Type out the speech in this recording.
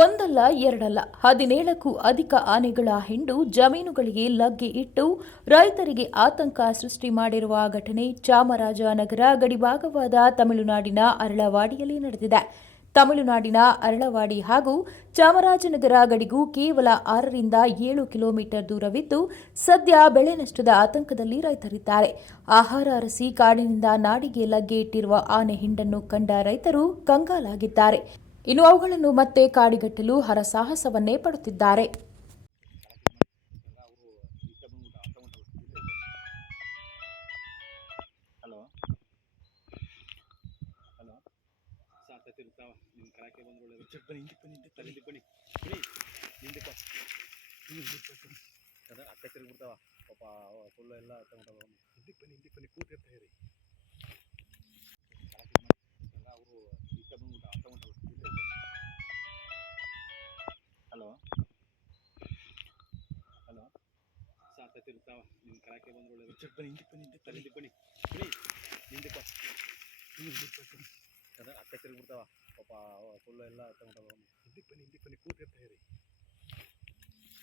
ಒಂದಲ್ಲ ಎರಡಲ್ಲ 17ಕ್ಕೂ ಅಧಿಕ ಆನೆಗಳ ಹಿಂಡು ಜಮೀನುಗಳಿಗೆ ಲಗ್ಗೆ ಇಟ್ಟು ರೈತರಿಗೆ ಆತಂಕ ಸೃಷ್ಟಿ ಮಾಡಿರುವ ಘಟನೆ ಚಾಮರಾಜನಗರ ಗಡಿಭಾಗವಾದ ತಮಿಳುನಾಡಿನ ಅರಳವಾಡಿಯಲ್ಲಿ ನಡೆದಿದೆ. ತಮಿಳುನಾಡಿನ ಅರಳವಾಡಿ ಹಾಗೂ ಚಾಮರಾಜನಗರ ಗಡಿಗೂ ಕೇವಲ 6ರಿಂದ 7 ಕಿಲೋಮೀಟರ್ ದೂರವಿದ್ದು, ಸದ್ಯ ಬೆಳೆ ನಷ್ಟದ ಆತಂಕದಲ್ಲಿ ರೈತರಿದ್ದಾರೆ. ಆಹಾರ ಅರಸಿ ಕಾಡಿನಿಂದ ನಾಡಿಗೆ ಲಗ್ಗೆ ಇಟ್ಟಿರುವ ಆನೆ ಹಿಂಡನ್ನು ಕಂಡ ರೈತರು ಕಂಗಾಲಾಗಿದ್ದಾರೆ. ಇನ್ನು ಅವುಗಳನ್ನು ಮತ್ತೆ ಕಾಡಿಗಟ್ಟಲು ಹರಸಾಹಸವನ್ನೇ ಪಡುತ್ತಿದ್ದಾರೆ.